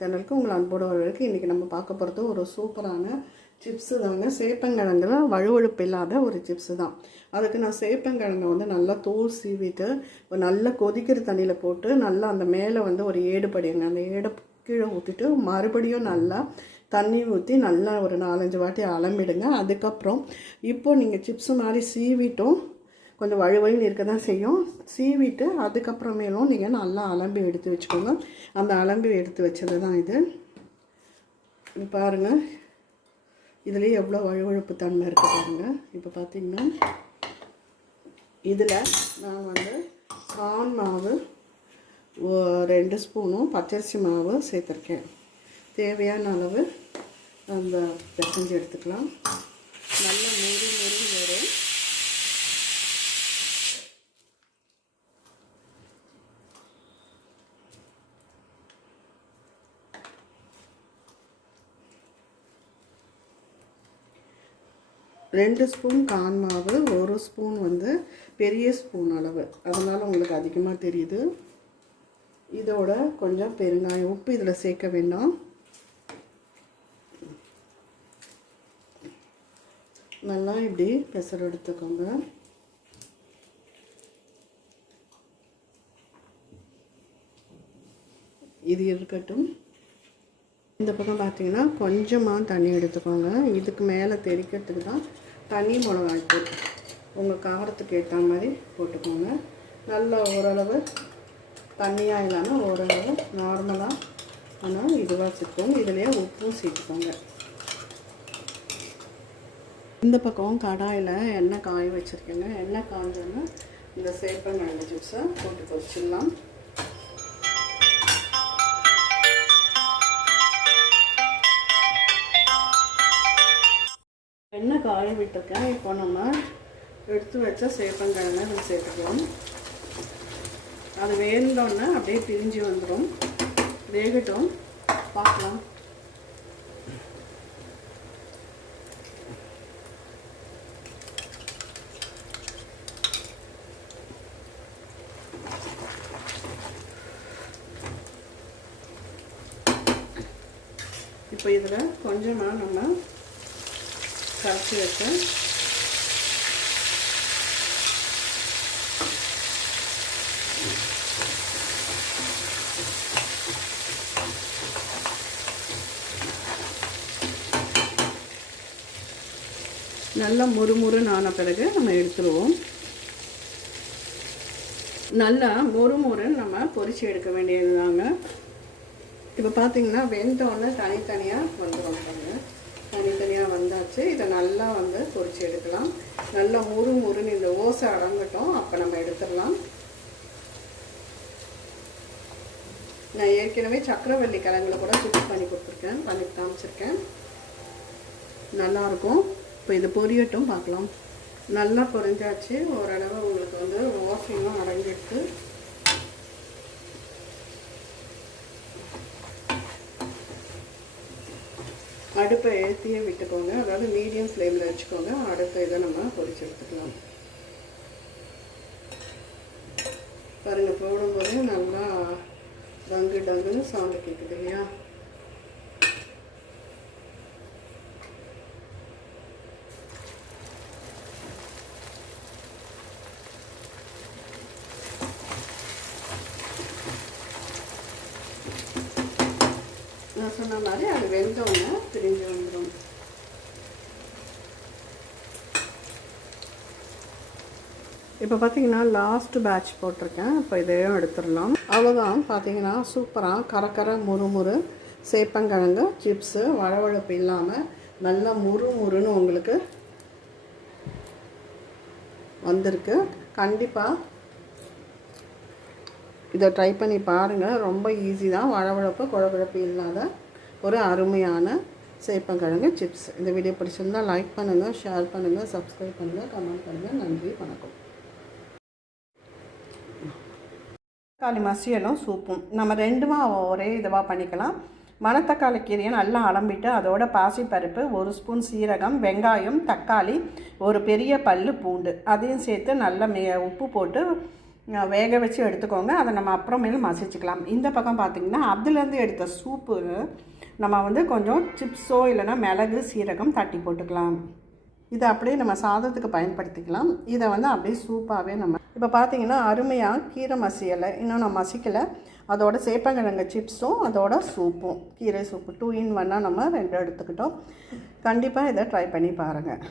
சேனலுக்கு உங்களை அன்போடு வரவேற்கு இன்றைக்கி நம்ம பார்க்க போகிறது ஒரு சூப்பரான சிப்ஸு தாங்க. சேப்பங்கிழங்குல வழுவழுப்பு இல்லாத ஒரு சிப்ஸு தான். அதுக்கு நான் சேப்பங்கிழங்கை வந்து நல்லா தோல் சீவிட்டு ஒரு நல்லா கொதிக்கிற தண்ணியில் போட்டு நல்லா அந்த மேலே வந்து ஒரு ஏடு படியுங்க அந்த ஏடை கீழே ஊற்றிட்டு மறுபடியும் நல்லா தண்ணி ஊற்றி நல்லா ஒரு நாலஞ்சு வாட்டி அலம்பிடுங்க. அதுக்கப்புறம் இப்போ நீங்கள் சிப்ஸு மாதிரி சீவிட்டும் கொஞ்சம் வழுவழுன்னு இருக்க தான் செய்யும். சீவிட்டு அதுக்கப்புறமேலும் நீங்கள் நல்லா அலம்பி எடுத்து வச்சுக்கோங்க. அந்த அலம்பி எடுத்து வச்சது தான் இது. இது பாருங்கள் இதுலேயே எவ்வளோ வழுவழுப்பு தன்மை இருக்குது பாருங்கள் இப்போ பார்த்தீங்கன்னா இதில் நான் வந்து கான் மாவு ரெண்டு ஸ்பூனும் பச்சரிசி மாவு சேர்த்துருக்கேன். தேவையான அளவு அந்த பிசைஞ்சு எடுத்துக்கலாம். நல்ல முறி முறி வரும். ரெண்டு ஸ்பூன் கான் மாவு ஒரு ஸ்பூன் வந்து பெரிய ஸ்பூன் அளவு. அதனால் உங்களுக்கு அதிகமாக தெரியுது. இதோட கொஞ்சம் பெருங்காயம் உப்பு இதில் சேர்க்க வேண்டாம். நல்லா இப்படி பெசர் எடுத்துக்கோங்க. இது இருக்கட்டும். இந்த பக்கம் பார்த்தீங்கன்னா கொஞ்சமாக தண்ணி எடுத்துக்கோங்க. இதுக்கு மேலே தெளிக்கிறதுக்கு தான் தனி மிளகாய்த்தூள். உங்கள் காரத்துக்கு ஏற்ற மாதிரி போட்டுக்கோங்க. நல்ல ஓரளவு தண்ணியாக இல்லாமல் ஓரளவு நார்மலாக ஆனால் இதுவாக சேர்த்துக்கோங்க இதுலேயே உப்பும் சேர்த்துக்கோங்க. இந்த பக்கம் கடாயில் எண்ணெய் காய வச்சுருக்கேங்க. எண்ணெய் காஞ்சோன்னா இந்த சேப்பங்கிழங்கு ஜூஸை போட்டு வச்சிடலாம் எண்ணெய் விட்டுருக்கேன் இப்போ நம்ம எடுத்து வச்ச சேப்பங்கிழங்கை நம்ம சேர்த்துக்கலாம் அது வேந்தோடனே அப்படியே பிரிஞ்சு வந்துடும் வேகட்டும். பார்க்கலாம். இப்போ இதில் கொஞ்சமாக நம்ம கரைச்சி வைப்பேன் நல்லா முறுமுறுன்னு ஆன பிறகு நம்ம எடுத்துருவோம். நல்லா முறுமுறுன்னு நம்ம பொறிச்சு எடுக்க வேண்டியது தாங்க இப்போ பார்த்தீங்கன்னா வெந்தோடனே தனித்தனியாக வந்துடும் பாருங்கள் தனித்தனியாக வந்தாச்சு. இதை நல்லா வந்து பொறிச்சு எடுக்கலாம். நல்லா முறு முறுன்னு இந்த ஓசை அடங்கட்டும். அப்போ நம்ம எடுத்துடலாம். நான் ஏற்கனவே சக்கரவள்ளி கிழங்குல கூட குக் பண்ணி கொடுத்துருக்கேன். பண்ணி காமிச்சிருக்கேன். நல்லாயிருக்கும். இப்போ இது பொரியட்டும் பார்க்கலாம். நல்லா பொரிஞ்சாச்சு. ஓரளவு உங்களுக்கு வந்து ஓசையும் அடங்கிட்டு அடுப்பை ஏற்றியே விட்டுக்கோங்க. அதாவது மீடியம் ஃப்ளேமில் வச்சுக்கோங்க. அடுத்த இதை நம்ம பொறிச்சு எடுத்துக்கலாம். பாருங்கள் போடும்போது நல்லா டங்கு டங்குன்னு சவுண்டு கேட்குது இல்லையா? நான் சொன்ன மாதிரி அது வெந்தோடனே பிரிஞ்சு வந்துடும் இப்போ பார்த்தீங்கன்னா லாஸ்ட் பேட்ச் போட்டிருக்கேன். இப்போ இதையும் எடுத்துடலாம். அவ்வளோதான் பார்த்தீங்கன்னா சூப்பராக கரக்கரை முறுமுறு சேப்பங்கிழங்கு சிப்ஸு வழவழப்பு இல்லாமல் நல்லா முறு முறுன்னு உங்களுக்கு வந்திருக்கு. கண்டிப்பாக இதை ட்ரை பண்ணி பாருங்கள் ரொம்ப ஈஸி தான். வழவழப்பு குழகுழப்பு இல்லாத ஒரு அருமையான சேப்பங்கிழங்கு சிப்ஸ் இந்த வீடியோ பிடிச்சிருந்தால் லைக் பண்ணுங்கள் ஷேர் பண்ணுங்கள் சப்ஸ்கிரைப் பண்ணுங்கள் கமெண்ட் பண்ணுங்கள் நன்றி வணக்கம். தக்காளி மசியலும் சூப்பும். நம்ம ரெண்டுமா ஒரே இதுவாக பண்ணிக்கலாம். மணத்தக்காளி கீரையை நல்லா அலம்பிட்டு அதோட பாசிப்பருப்பு ஒரு ஸ்பூன் சீரகம் வெங்காயம் தக்காளி ஒரு பெரிய பல்லு பூண்டு. அதையும் சேர்த்து நல்லா மே உப்பு போட்டு வேக வச்சு எடுத்துக்கோங்க. அதை நம்ம அப்புறமேலும் மசிச்சுக்கலாம். இந்த பக்கம் பார்த்திங்கன்னா அதுலேருந்து எடுத்த சூப்பு நம்ம வந்து கொஞ்சம் சிப்ஸோ இல்லைன்னா மிளகு சீரகம் தட்டி போட்டுக்கலாம். இதை அப்படியே நம்ம சாதத்துக்கு பயன்படுத்திக்கலாம். இதை வந்து அப்படியே சூப்பாகவே நம்ம இப்போ பார்த்தீங்கன்னா அருமையாக கீரை மசியலை இன்னும் நான் மசிக்கலை. அதோட சேப்பங்கிழங்கு சிப்ஸும் அதோட சூப்பும். கீரை சூப்பு டூ இன் ஒன்னாக நம்ம ரெண்டு எடுத்துக்கிட்டோம். கண்டிப்பாக இதை ட்ரை பண்ணி பாருங்கள்